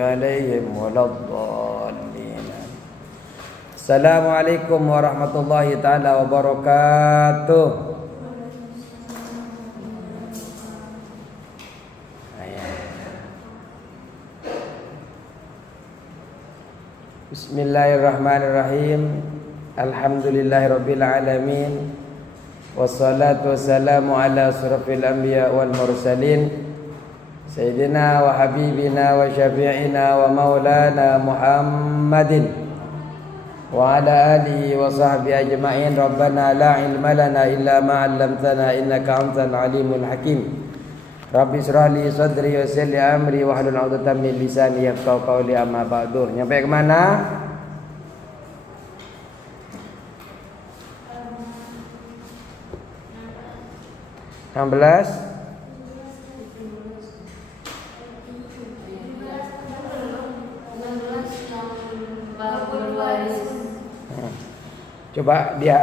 عليهم ولا الضالين. Assalamualaikum warahmatullahi taala wabarakatuh. Bismillahirrahmanirrahim. Alhamdulillahirabbil alamin. Wassalatu wassalamu ala asyrafil anbiya wal mursalin. Sayyidina wa habibina wa syafi'ina wa maulana Muhammadin wa ala alihi wa sahbihi ajma'in. Rabbana la ilma lana illa ma 'allamtana innaka antal alimul hakim. Rabbi israh li sadri wa yassir li amri wa hlul 'uqdatam min lisani yafqahu qawli, amma ba'du. Nyampe ke mana? Coba dia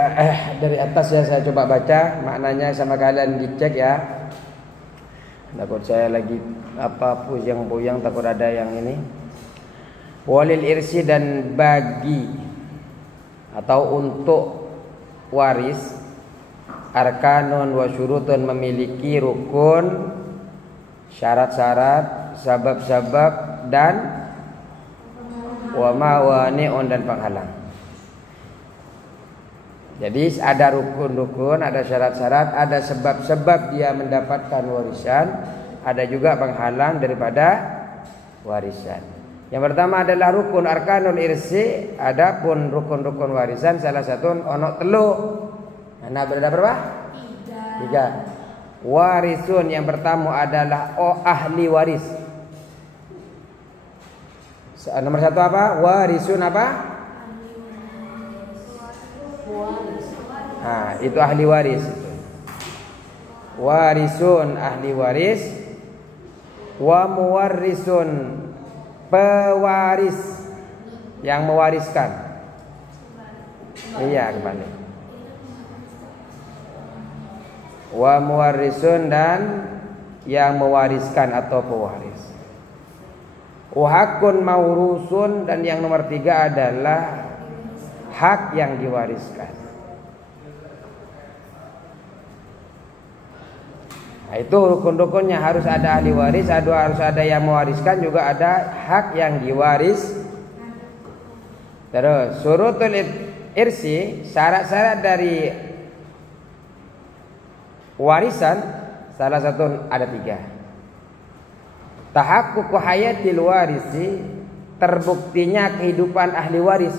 dari atas ya, saya coba baca maknanya sama kalian, dicek ya. Takut saya lagi puyang-puyang, takut ada yang ini. Walil irsi, dan bagi atau untuk waris, arkanun wa syurutun, memiliki rukun, syarat-syarat, sabab-sabab, dan wa mawani'un, dan penghalang. Jadi ada rukun-rukun, ada syarat-syarat, ada sebab-sebab dia mendapatkan warisan, ada juga penghalang daripada warisan. Yang pertama adalah rukun arkanul irsi. Adapun rukun-rukun warisan salah satu onok telu. Nah, berada berapa? Tiga. Warisun yang pertama adalah ahli waris. Nomor satu apa? Warisun apa? Nah, itu ahli waris itu. Warisun ahli waris, wa muwarrisun pewaris yang mewariskan. Iya, kembali. Wa muwarrisun, dan yang mewariskan atau pewaris. Hakun maurusun, dan yang nomor tiga adalah hak yang diwariskan. Nah, itu rukun-rukunnya, harus ada ahli waris, harus ada yang mewariskan, juga ada hak yang diwaris. Terus syurutul irsi, syarat-syarat dari warisan salah satu ada tiga. Tahaqququ hayatil warisi, terbuktinya kehidupan ahli waris.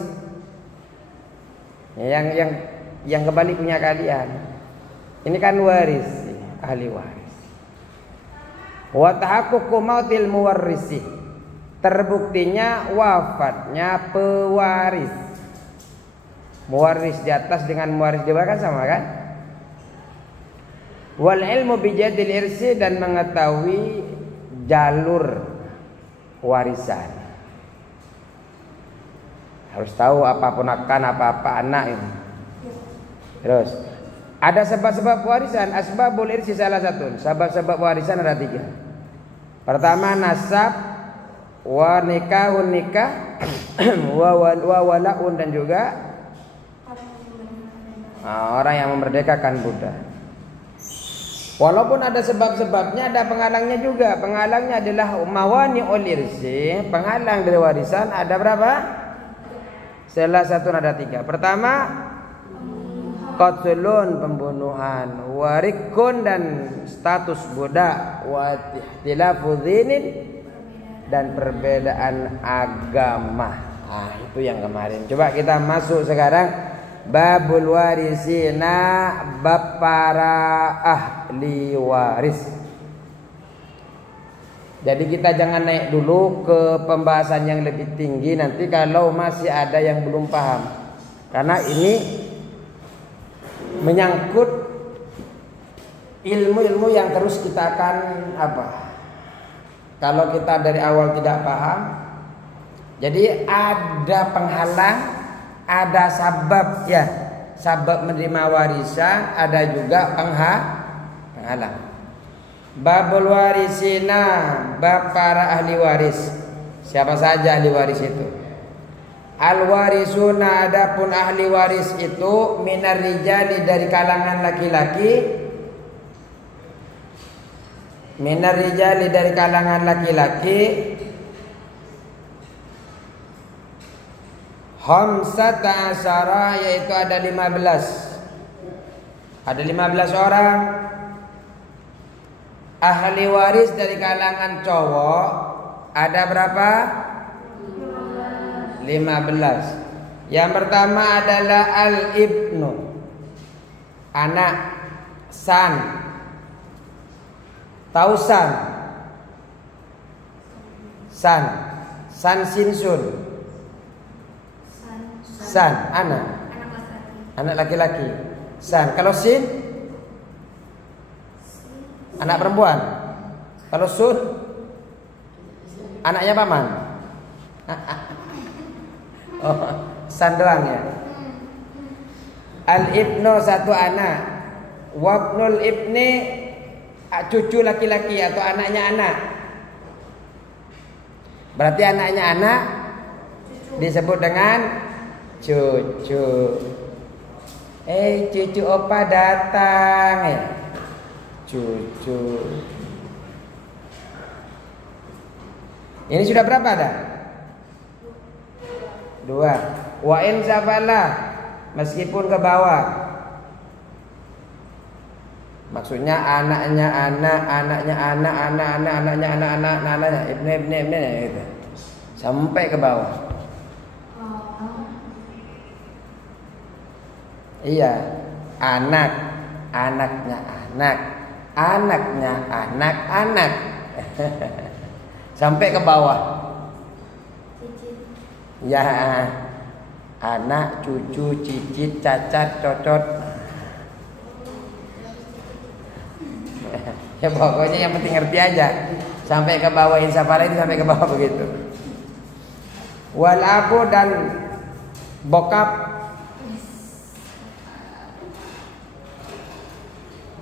Yang kembali punya kalian. Ini kan waris, ahli waris. Wa tahaqququ mautil muwarrisi, terbuktinya wafatnya pewaris. Muwaris di atas dengan muwaris di bawah kan sama kan? Wal ilmu bijadil irsi, dan mengetahui jalur warisan. Harus tahu apa ponakan, apa anak ini. Terus ada sebab-sebab warisan, asbabul irsi salah satu. Sebab-sebab warisan ada tiga. Pertama nasab, wa nikahun nikah, wa walaun, dan juga orang yang memerdekakan budak. Walaupun ada sebab-sebabnya, ada penghalangnya juga. Penghalangnya adalah mawani'ul irsi, penghalang dari warisan ada berapa? Salah satu ada tiga. Pertama qatlun, pembunuhan, warikun, dan status budak, wa ikhtilafu dzinin, dan perbedaan agama. Nah, itu yang kemarin. Coba kita masuk sekarang babul warisina, bab para ahli waris. Jadi kita jangan naik dulu ke pembahasan yang lebih tinggi nanti kalau masih ada yang belum paham. Karena ini menyangkut ilmu-ilmu yang terus kita akan kalau kita dari awal tidak paham, jadi ada penghalang, ada sabab ya, sabab menerima warisan, ada juga penghalang. Babul warisina, bab para ahli waris. Siapa saja ahli waris itu? Al-warisuna, adapun ahli waris itu minar rijali, dari kalangan laki-laki. Minar rijali, dari kalangan laki-laki. Khamsata asyara, yaitu ada 15. Ada 15 orang ahli waris dari kalangan cowok. Ada berapa? 15. Yang pertama adalah al-ibnu, anak. San, tahu san? San sinsun. San, anak. Anak laki-laki. San, kalau sin? Anak perempuan. Kalau sun? Anaknya paman. Oh, san doang ya. Al-ibnu, satu anak. Wabnul ibni, cucu laki-laki atau anaknya anak. Berarti anaknya anak disebut dengan cucu. Cucu opa datang ya. Cucu. Ini sudah berapa dah? 2. Wa in zabalah, meskipun ke bawah. Maksudnya anaknya anak, anaknya anak, anaknya anak, ibne gitu. Sampai ke bawah. Iya, anak, anaknya anak, anaknya anak. Sampai ke bawah. Ya, anak, cucu, cicit, cacat, cocot. Ya pokoknya yang penting ngerti aja. Sampai ke bawah, insafara itu sampai ke bawah begitu. Wal abu dan bokap.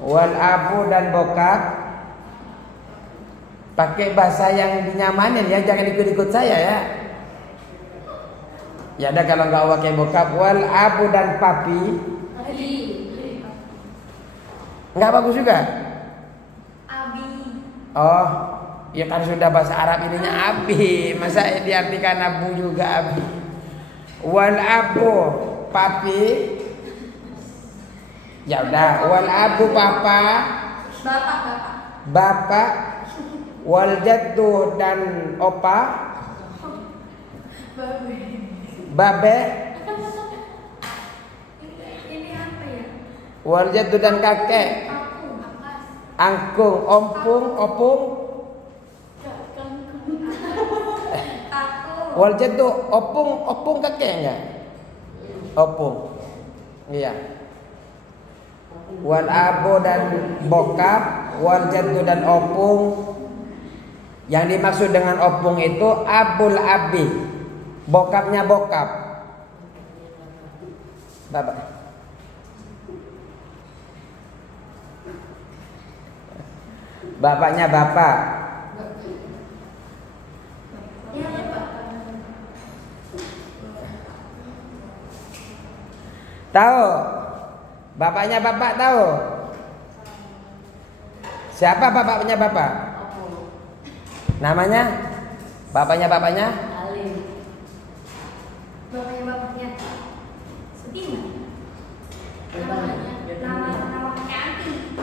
Wal abu dan bokap. Pakai bahasa yang dinyamanin ya, jangan ikut-ikut saya ya. Ya ada kalau nggak pakai bokap. Wal abu dan papi. Nggak bagus juga. Abi. Oh, ya kan sudah bahasa Arab ininya abi. Masa diartikan abu juga abi. Wal abu papi. Ya udah. Wal abu papa. Bapak. Wal jaddu dan opa. Babe. Ini apa ya? Wal jaddu dan kakek. Angkung, ompung, opung. Wal jaddu, opung kakeknya. Opung. Iya. Wal abu dan bokap, wal jaddu dan opung. Yang dimaksud dengan opung itu abul abi, bokapnya bokap. Bapak. Bapaknya bapak. Tahu? Bapaknya bapak tahu? Siapa bapaknya bapak? Namanya? Bapaknya? Alim. Bapaknya Sutina. Nama kakek anti.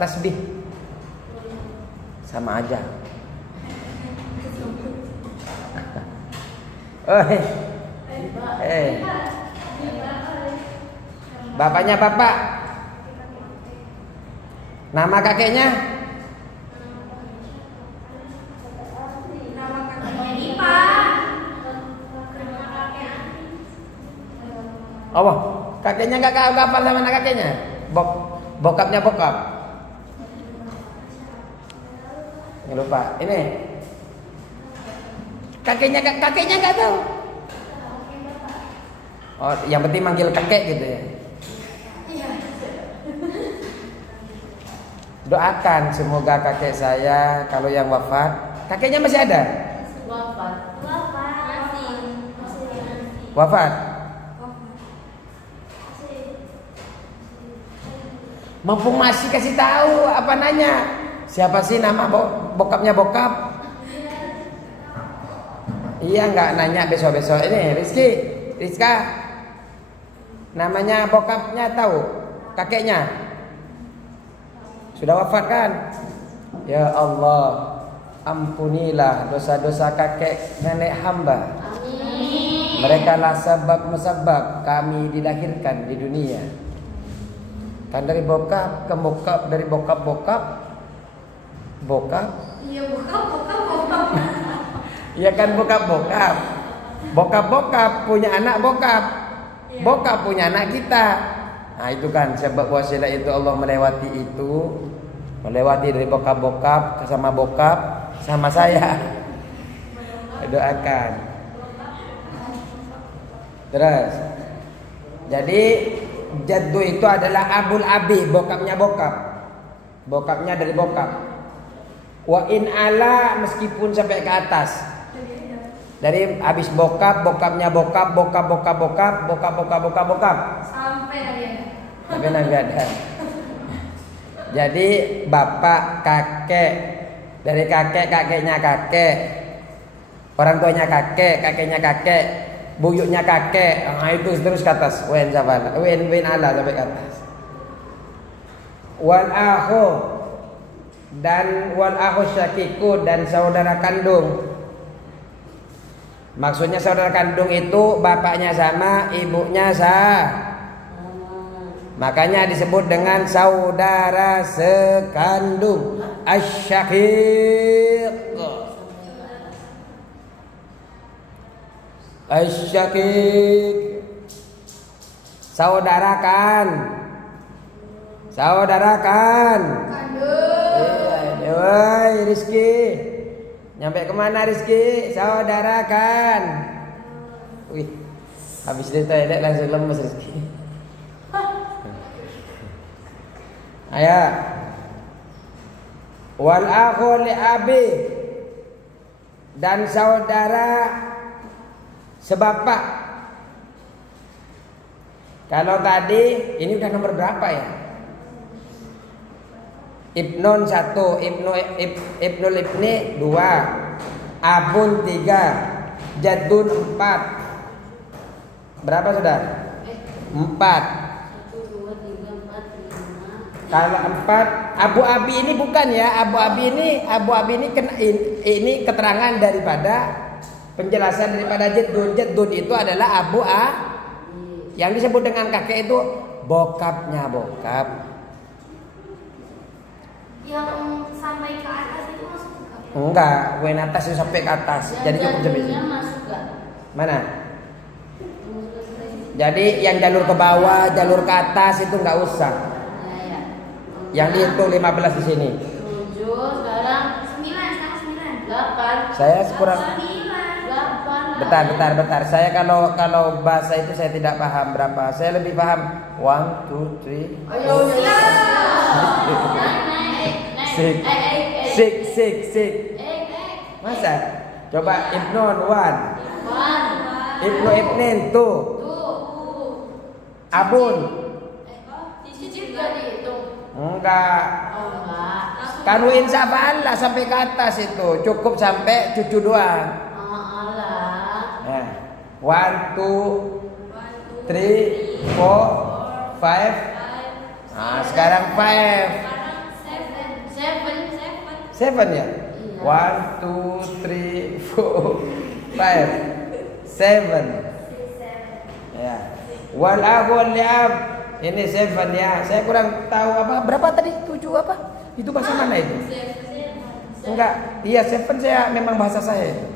Tasbih. Sama aja. Bapaknya bapak. Nama kakeknya? Nama kakeknya Dipa. Oh, kakeknya nggak hafal sama anak kakeknya? Bokapnya bokap. Nggak lupa. Ini kakeknya nggak tahu. Oh, yang penting manggil kakek gitu ya. Doakan semoga kakek saya kalau yang wafat, kakeknya masih ada? Wafat. Wafat. Mumpung masih kasih tahu apa nanya? Siapa sih nama bokapnya bokap? Iya nggak nanya besok-besok ini Rizka. Namanya bokapnya tahu? Kakeknya? Sudah wafat kan? Ya Allah, ampunilah dosa-dosa kakek nenek hamba. Amin. Mereka lah sebab musabab kami dilahirkan di dunia. Kan dari bokap ke bokap, dari bokap. Iya bokap. Iya kan bokap. Bokap punya anak bokap. Bokap punya anak kita. Nah itu kan sebab wasilah itu Allah melewati itu. Melewati dari bokap sama saya. Doakan. Terus. Jadi jaddu itu adalah abul abi, bokapnya bokap. Bokapnya dari bokap. Wa in ala meskipun sampai ke atas. Dari habis bokapnya bokap. Sampai tadi ya. Tapi enggak ada. Jadi bapak, kakek, dari kakeknya kakek, orang tuanya kakeknya kakek, buyutnya kakek. Nah itu terus ke atas. Wen ala sampai ke atas. Wal akhu dan wal akhu syaqiqu dan saudara kandung. Maksudnya saudara kandung itu bapaknya sama, ibunya makanya disebut dengan saudara sekandung, asyaqiq. Saudarakan. Iya, woi Rizki. Nyampe kemana Rizki? Saudarakan. Wih, habis dari toilet langsung lemes Rizki. Ayo. Wal akhu li abi dan saudara sebapak. Kalau tadi ini udah nomor berapa ya? Ibnun 1, Ibnul ibni 2, Abun 3, Jaddun 4. Berapa sudah? 4. Kalau 4, Abu Abi ini bukan ya. Abu Abi ini keterangan daripada penjelasan daripada Jaddun. Jaddun itu adalah Abu A. Yang disebut dengan kakek itu bokapnya bokap. Yang sampai ke atas itu masuk ke? Enggak, wen atas itu sampai ke atas. Yang jadi cukup sampai sini. Masuk gak? Mana? Jadi yang jalur ke bawah, jalur ke atas itu enggak usah. Ya. Yang dihitung 15 di sini. 7 sekarang 9, 8. Saya kurang. 8. Bentar. Saya kalau bahasa itu saya tidak paham berapa. Saya lebih paham 1, 2, 3. Ayo. 6. Masa? Coba Ibnun 1. Ibnin 2. Abun. Enggak. Kanu insya Allah sampai ke atas itu cukup sampai cucu doang. 1, 2, 3, 4, 5. Nah sekarang 7 ya. 1, 2, 3, 4, 5, 7. Ya. Wal abul liab ini 7 ya. Saya kurang tahu apa berapa tadi 7 apa? Itu bahasa mana itu? Enggak. Iya 7 saya memang bahasa saya itu.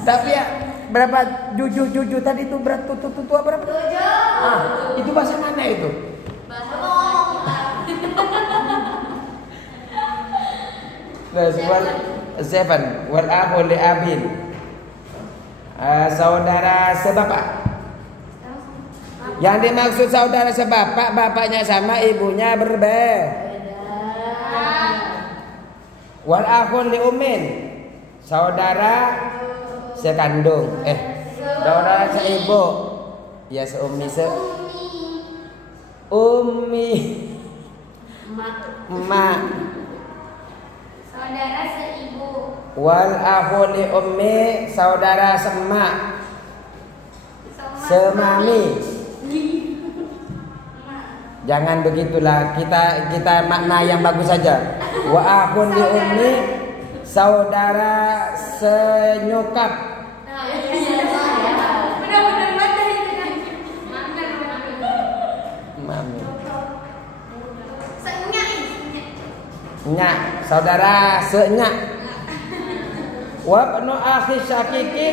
Tapi ya berapa juju tadi itu berat tutu berapa? Itu bahasa mana itu? Wal akhu li abin. Saudara sebapak. Yang dimaksud saudara sebapak, bapaknya sama, ibunya berbeda. Wal akhun li ummin, saudara sekandung. Saudara seibu. Ya seummi ummi. Emak. Saudara seibu. Wal akhun li ummi, saudara semak. Semami. Jangan begitulah, kita makna yang bagus saja. Wa akhun li ummi, saudara senyokap. Benar-benar baca itu kan. Mami. Senyak. Nyak, saudara senyak. Wa ibnu akhi syakiki,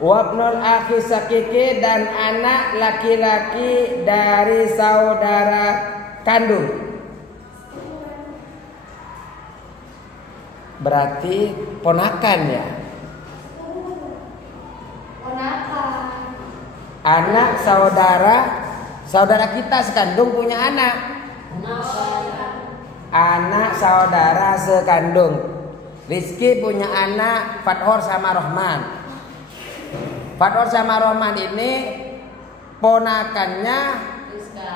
wabnul akhi sakiki, dan anak laki-laki dari saudara kandung. Berarti ponakan ya. Ponakan. Anak saudara kita sekandung punya anak. Anak saudara sekandung. Rizky punya anak Fathor sama Rohman. Fathor sama Rohman ini ponakannya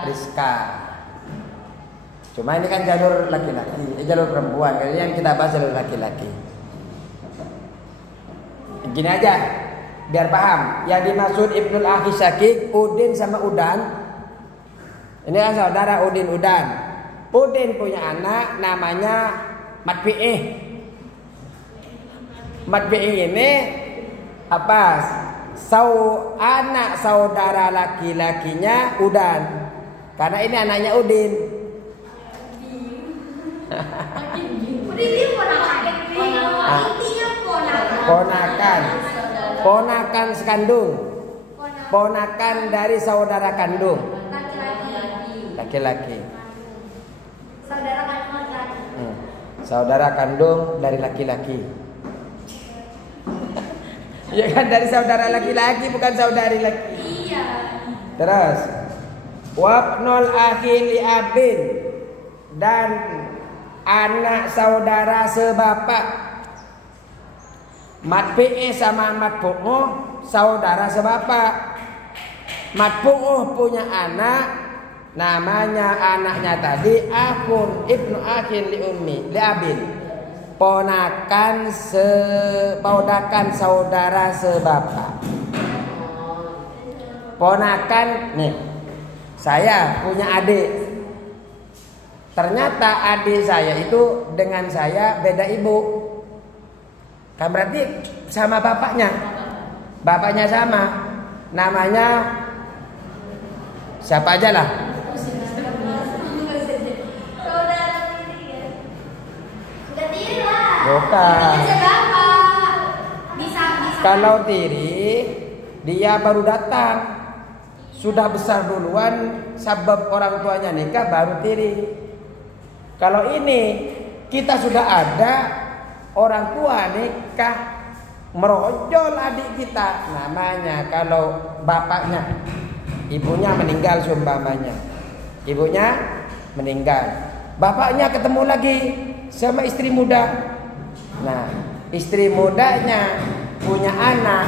Rizka. Cuma ini kan jalur laki-laki, jalur perempuan. Kali yang kita bahas jalur laki-laki. Gini aja, biar paham. Yang dimaksud Ibnul Akhi Syakik, Udin sama Udan. Ini kan saudara Udin Udan. Udin punya anak namanya Matfi'ih. Matfi'ih ini apa? Anak saudara laki-lakinya Udan. Karena ini anaknya Udin. Udin ponakan. Ponakan. Ponakan sekandung. Ponakan dari saudara kandung. Laki-laki. Saudara kandung laki. Saudara kandung dari laki-laki. Ya kan, dari saudara laki-laki, bukan saudari laki. Iya. Terus wabnul akhi li abin, dan anak saudara sebapak. Matfi'ih sama matfu'uh saudara sebapak. Matfu'uh punya anak, namanya anaknya tadi akhun ibnu akhin li ummi li abin. Ponakan saudara sebapak. Ponakan nih. Saya punya adik. Ternyata adik saya itu dengan saya beda ibu. Kan berarti sama bapaknya. Bapaknya sama. Namanya siapa aja lah. Bukan. Kalau tiri, dia baru datang, sudah besar duluan, sebab orang tuanya nikah baru tiri. Kalau ini kita sudah ada orang tua nikah, merojol adik kita, namanya kalau bapaknya, ibunya meninggal seumpamanya, ibunya meninggal, bapaknya ketemu lagi sama istri muda. Nah, istri mudanya punya anak,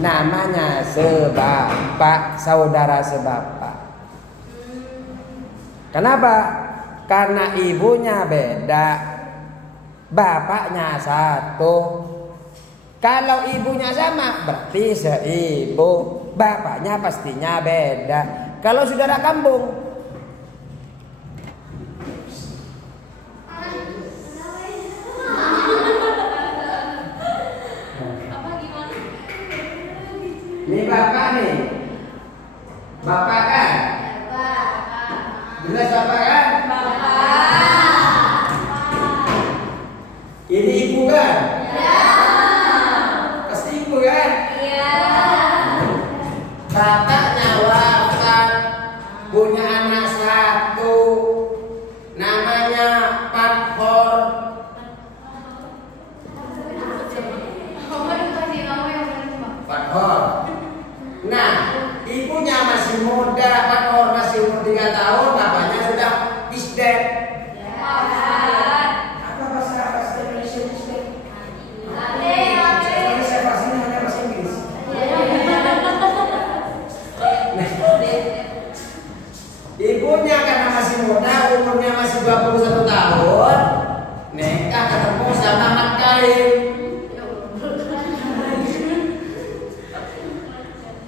namanya sebapak, saudara sebapak. Kenapa? Karena ibunya beda, bapaknya satu. Kalau ibunya sama, berarti seibu, bapaknya pastinya beda. Kalau saudara kambung, ini bapak nih, bapak kan? Jelas bapak kan? Ini ibu kan? Ya. Pasti ibu kan? Iya. Bapaknya wafat, punya anak satu, namanya Fathor. Fathor. Nah, ibunya masih muda, Fathor masih umur 3 tahun, bapaknya sudah Ibunya karena masih muda, umurnya masih 21 tahun, nikah ketemu sama Mat Karim.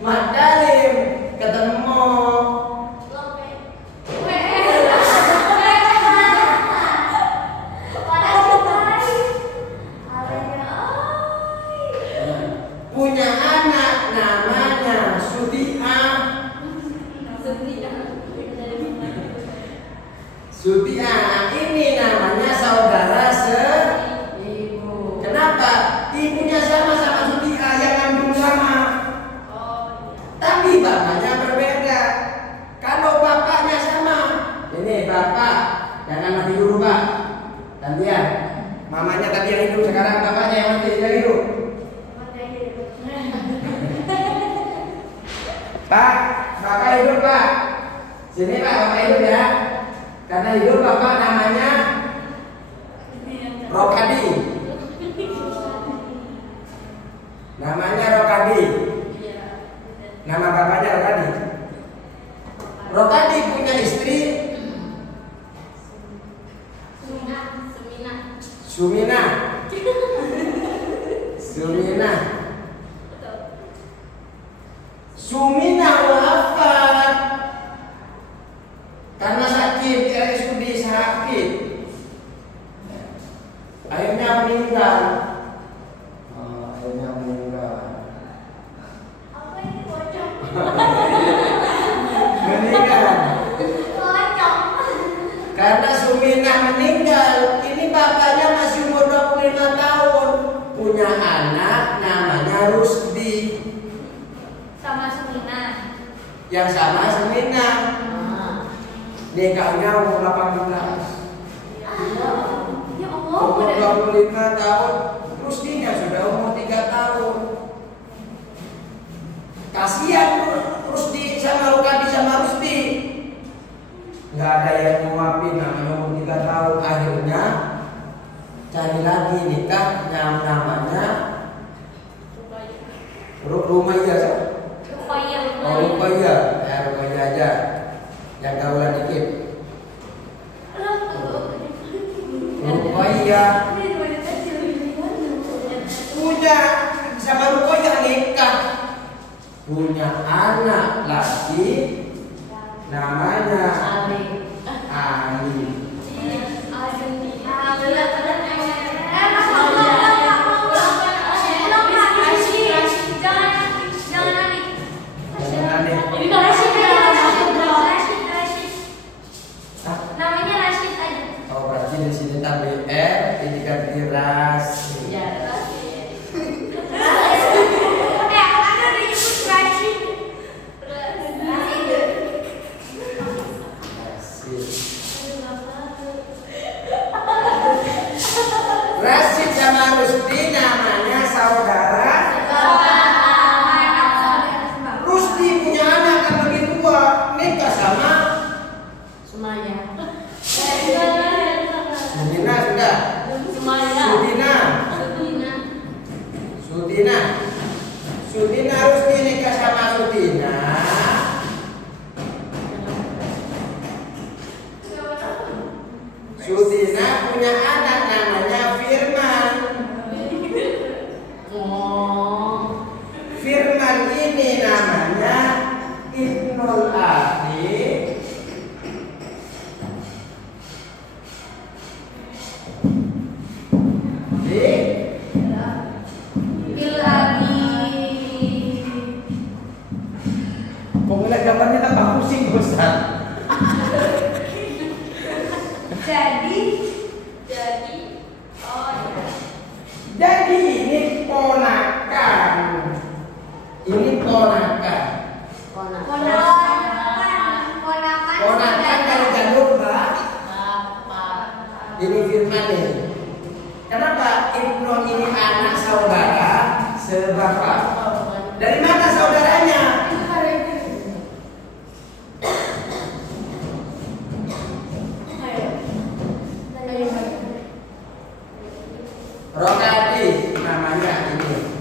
Mat Karim ketemu. Punya anak namanya Sutiah. Sutiah ini namanya saudara seibu. Kenapa? Ibunya sama-sama Sutiah yang kandung sama. Tapi bapaknya berbeda. Kalau bapaknya sama, ini bapak, jangan mati dulu pak. Gantian. Mamanya tadi yang hidup, sekarang bapaknya yang mati, yang hidup. Pak, bapak hidup pak. Sini pak, bapak hidup ya. Karena hidup bapak namanya Rokadi. Namanya Rokadi. Nama bapaknya Rokadi. Rokadi punya istri Sumina. Sumina wafat karena sakit, RSUD sakit. Akhirnya meninggal. Meninggal. Karena Sumina meninggal, ini bapaknya masih umur 25 tahun, punya anak namanya Rusdi. Sama Sumina. Yang sama Sumina. Nikahnya umur 18. Ya Allah. Umur 25 tahun, Rusdinya sudah umur 3 tahun. Kasihan Rusdi sama Rokadi sama Rusdi. Nggak ada yang nyuapin, namanya umur 3 tahun. Akhirnya cari lagi nikah yang namanya Rumaiyah. Oh Rumaiyah, ya Rumaiyah aja. Yang gaulan dikit. Rumaiyah punya sama Rumaiyah nikah, punya anak lagi namanya Ali. Namanya Rashid aja. Oh berarti di sini tambah R, ini ganti Rashid. Ada disebut Rashid. Rashid sama Rusdi namanya saudara. Rusdi punya anak yang lebih tua, nikah sama Sumaya. Sudina sudah. Sudina Rusdi nikah sama Sudina. Sudina punya anak namanya Firman. Firman ini namanya Ibnul Abi. Kok ngeliat gambarnya tambah pusing Ustaz. Jadi ini ponakan. Ini ponakan. Ponakan dari jalur bapak. Ini Firman nih. Kenapa Ibnu ini anak saudara sebapak? Dari mana saudaranya? Rokadi namanya ini.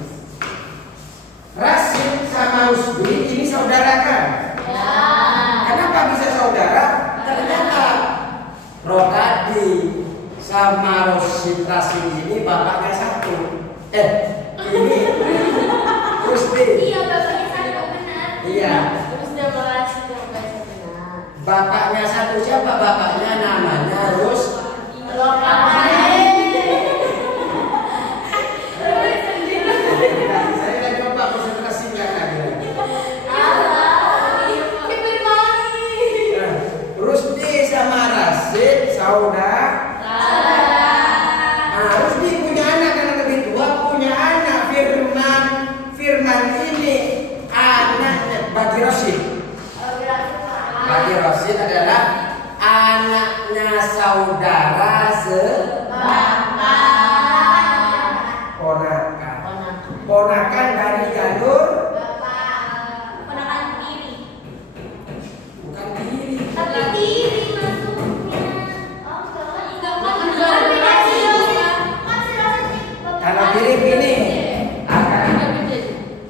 Rashid sama sama Rosita ini bapaknya satu. Ini Rusdi. Iya, bapaknya satu benar. Iya. Terus dia balas bapaknya benar. Bapaknya satu siapa? Bapaknya namanya Rus. Saya lagi coba konsentrasi belakang. Rusdi sama Rasid saudara. Nah, Rusdi punya anak karena lebih tua, punya anak Firman. Firman ini anaknya Bagi Rasid. Bagi Rasid adalah anaknya saudara ponakan dari jalur Ponakan tiri. bukan diri. Tapi tiri masuknya. Kalau mirip ini akan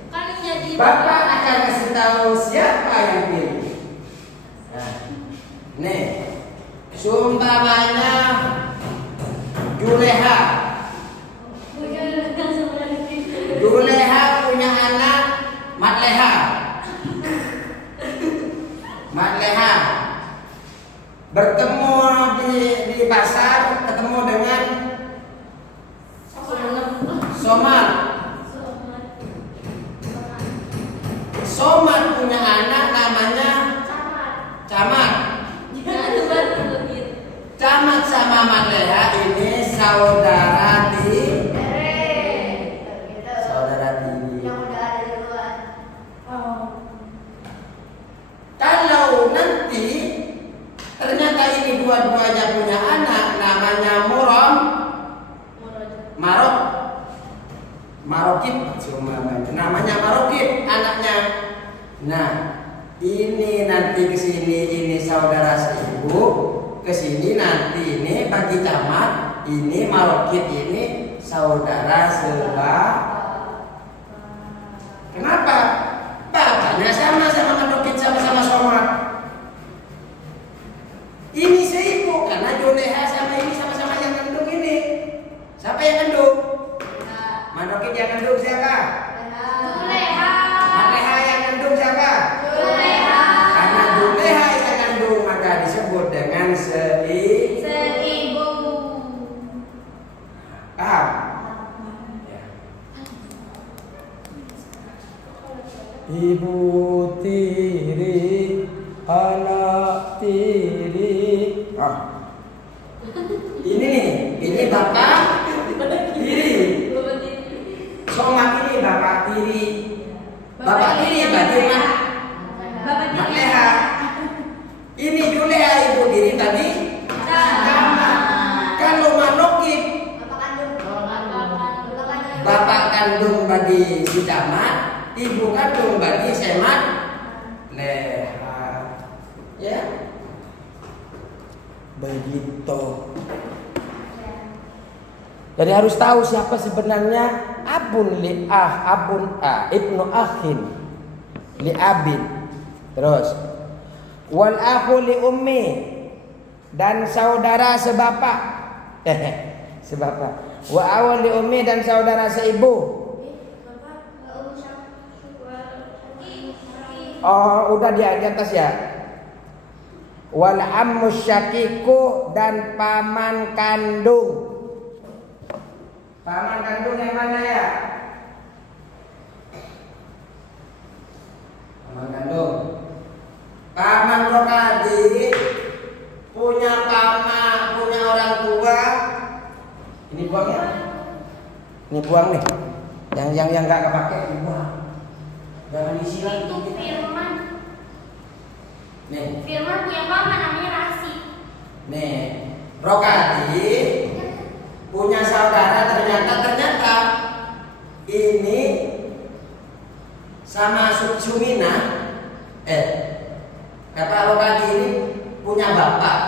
Kan jadi Bapak akan kasih tahu siapa yang pilih. Nah, nih, seumpamanya Juleha. Juleha punya anak Matleha. Matleha bertemu di pasar, ketemu dengan Somad. Somad punya anak namanya Camat. Camat sama Matleha ini saudara tiri. Kalau nanti ternyata ini dua-duanya punya anak namanya Marokit, namanya Marokit anaknya. Nah, ini nanti kesini ini saudara seibu, kesini nanti ini bagi Camat, ini Marokit ini saudara sebab. Kenapa? Bapaknya sama-sama Marokit sama-sama Somad. Ini seibu karena Juleha sama ini sama-sama yang kandung ini. Siapa yang kandung? Marokit yang kandung siapa? Matleha yang kandung siapa? Karena Juleha yang kandung maka disebut dengan seibu. Paham? Ya. Ibu tiri, anak tiri. Ini nih, ini bapak tiri. Somad ini bapak tiri. Bapak tiri bagi Matleha. Ini Juleha ibu tiri bagi Camat. Kalau Marokit bapak kandung bagi si Camat, ibu kandung bagi Semat Leha. Ya. Begitu. Jadi harus tahu siapa sebenarnya abun li ibnu akhin li abin. Terus wal akhu li ummi, dan saudara sebapak. Sebapak. Wa awal li ummi, dan saudara seibu. Oh, udah di atas ya. Wal ammu syaqiqu, dan paman kandung. Paman kandung yang mana ya? Paman kandung. Paman Rokadi punya paman, punya orang tua. Ini buangnya? Ini buang nih. Yang nggak kepake dibuang. Jangan diisi lagi. Itu Firman. Nih. Firman punya paman namanya Rasi. Nih, Rokadi punya saudara ternyata ini sama Sumina. Kata Rokadi ini punya bapak.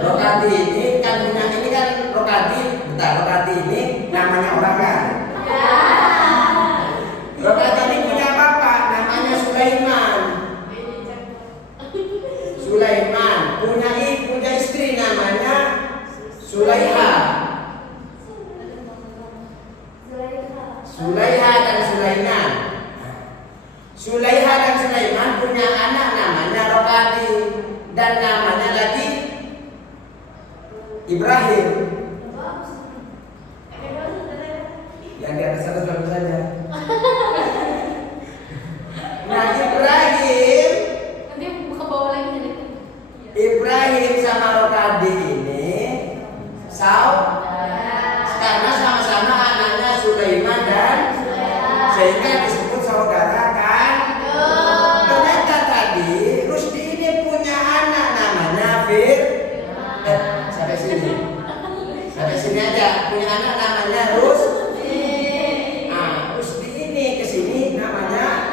Rokadi ini kan punya ini kan Rokadi ini namanya orang kan. Rokadi ini punya bapak namanya Sulaiman. Punya ibu dan namanya lagi Ibrahim. Yang di atas atas bagus saja. Nah Ibrahim Nanti ke bawah lagi jadi. Ibrahim sama Rokadi ini karena sama-sama anaknya Sulaiman dan sehingga disebut saudara kan. Ternyata tadi Rusdi ini punya anak namanya sampai sini aja punya anak namanya Rusdi ini kesini namanya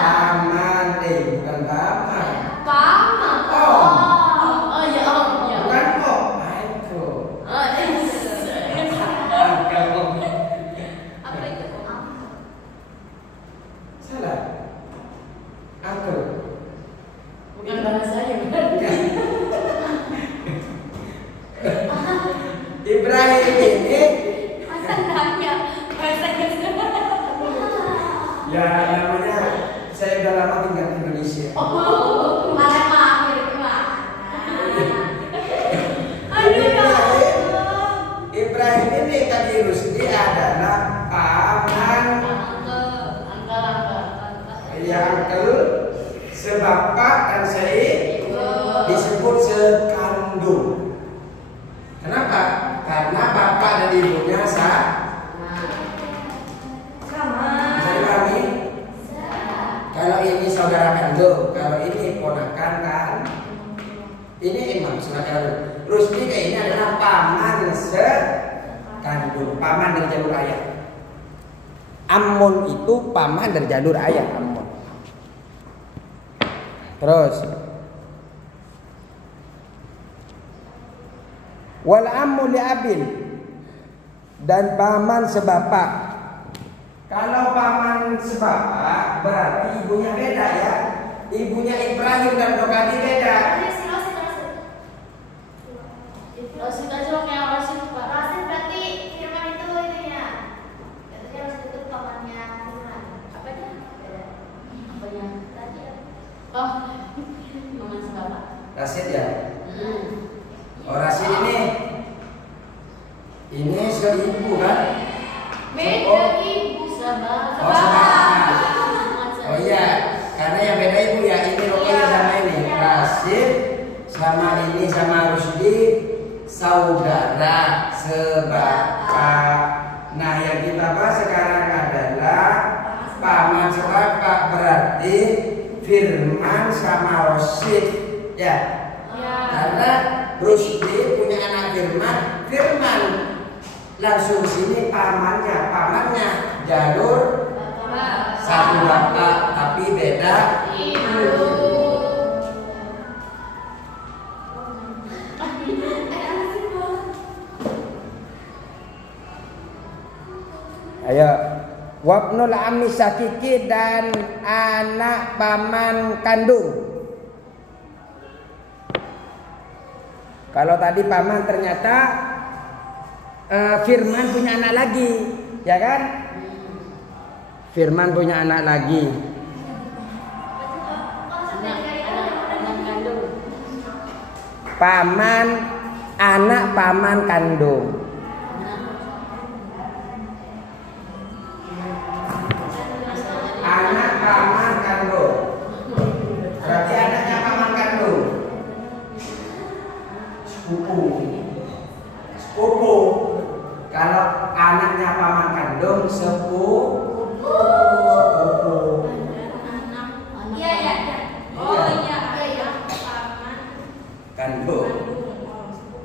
Paman, bukan Paman. Paman. Oh ya Om. Ya. Bukan Om, Aiko. Apa itu Om? Salah. Aku. Bukan bahasanya. Ibrahim ini Masa nanya bahasanya. ya namanya saya udah lama tinggal di Indonesia. Oh, malah maafir gimana? Aduh ya Allah. Ibrahim ini tadi Rusdi adalah paman yang sebapak dan disebut sekandung. Kenapa? Karena bapak dan ibunya sama. Bisa dipahami? Kalau ini saudara kandung, kalau ini ponakan kan. Ini imam saudara. Rusdi ini adalah paman sekandung, paman dari jalur ayah. Ammun itu paman dari jalur ayah, Ammun. Terus wal ammu li abil, dan paman sebapak. Kalau paman sebapak berarti ibunya beda ya. Ibunya Ibrahim dan Rokadi beda. Rasid aja lo kayak Rasid Pak. Rasid berarti Firman itu ya. Jatuhnya Rasid itu pamannya Firman. Apa itu? Apanya? Tadi ya. Oh, Maman Sebapa. Rasid ya. Oh Rasid ini sudah ibu kan? Beda ibu Sebapa. Oh Sebapa. Oh iya, karena yang beda ibu ya. Ini Rokaya sama ini. Rasid sama ini sama Rusdi saudara sebapak. Nah yang kita bahas sekarang adalah paman sebapak, berarti Firman sama Rosid ya. Karena Rusdi punya anak Firman langsung sini pamannya jalur satu bapak tapi beda ibu. Ayo, wabnul ammi sakiki dan anak paman kandung. Kalau tadi paman ternyata Firman punya anak lagi, ya kan? Firman punya anak lagi. Anak kandung. Paman, anak paman kandung. Anak paman kandung. Berarti anaknya paman kandung. Sepupu. Kalau anaknya paman kandung sepupu. Iya ya. Oh iya, paman Kandung.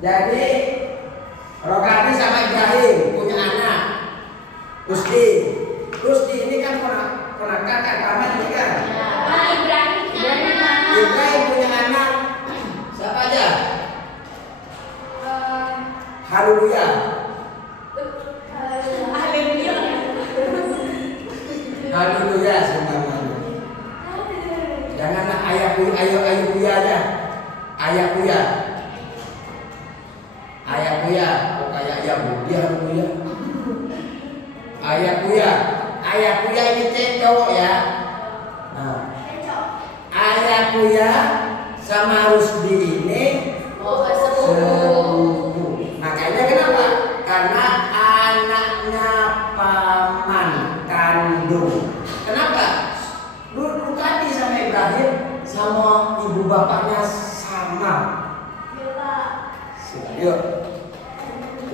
Jadi Rokadi sama Ibrahim punya anak Rusdi ini kan ponakan kan paman ini kan. Ibrahim punya anak siapa aja? Haleluya. Haleluya semuanya. Janganlah ayah buya aja. Ayah buya. Kok kayak ayah budi haleluya. Ayah buya ini cowok ya. Nah, ayah buya sama Rusdi ini sepupu. Makanya kenapa? Karena anaknya paman kandung. Kenapa? Lu tadi sama Ibrahim sama ibu bapaknya sama. Yuk.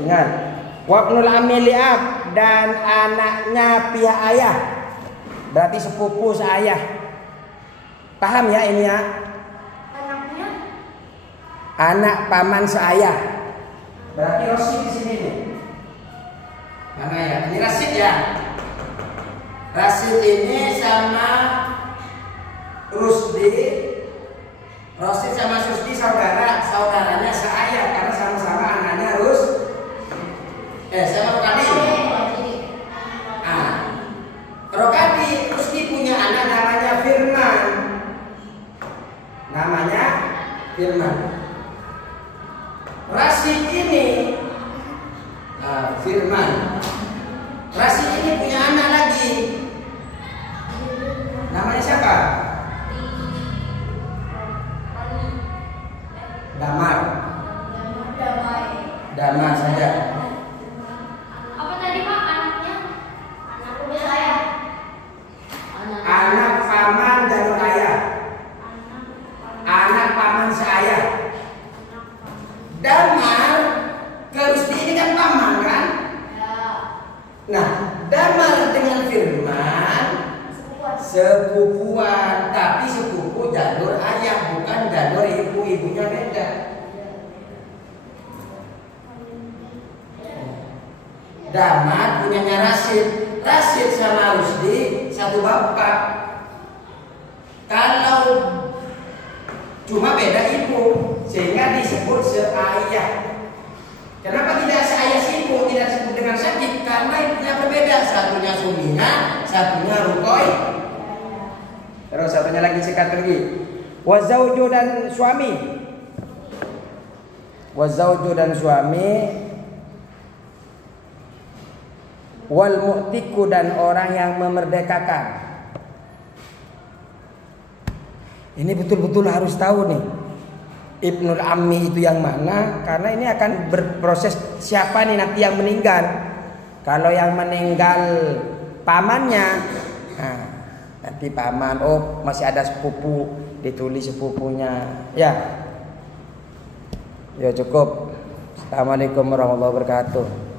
Ingat. Wabnul ammi li'ab dan anaknya pihak ayah. Berarti sepupu seayah. Paham ya ini ya? Anaknya? Anak paman seayah. Berarti Rosid di sini nih. Mana ya? Ini Rasid ya. Rasid ini sama Rusdi. Rosid sama Susdi saudaranya seayah karena sama-sama anaknya sama Rokadi. Rokadi Rusdi punya anak namanya Firman. Rasid ini Firman. Rasid ini punya anak lagi. Namanya siapa? Damar saja. Apa tadi Pak anaknya? Anak punya saya. Anak paman jalur ayah. Anak paman seayah. Damar ke Rusdi ini kan paman kan? Ya. Nah, Damar dengan Firman sepupuan, tapi sepupu jalur ayah bukan jalur ibu, ibunya beda. Damar punyanya Rasid sama Rusdi satu bapak. Kalau cuma beda ibu sehingga disebut seayah. Kenapa tidak seayah ibu, tidak disebut dengan sakit? Karena ibunya berbeda, satunya Sumina, satunya Rukoi. Terus satunya lagi sikat lagi. Wazauju dan suami. Wazauju dan suami. Wal mu'tiku dan orang yang memerdekakan. Ini betul-betul harus tahu nih. Ibnul Ammi itu yang mana? Karena ini akan berproses siapa nih nanti yang meninggal. Kalau yang meninggal pamannya, nah, nanti paman, oh masih ada sepupu, ditulis sepupunya. Ya cukup. Assalamualaikum warahmatullahi wabarakatuh.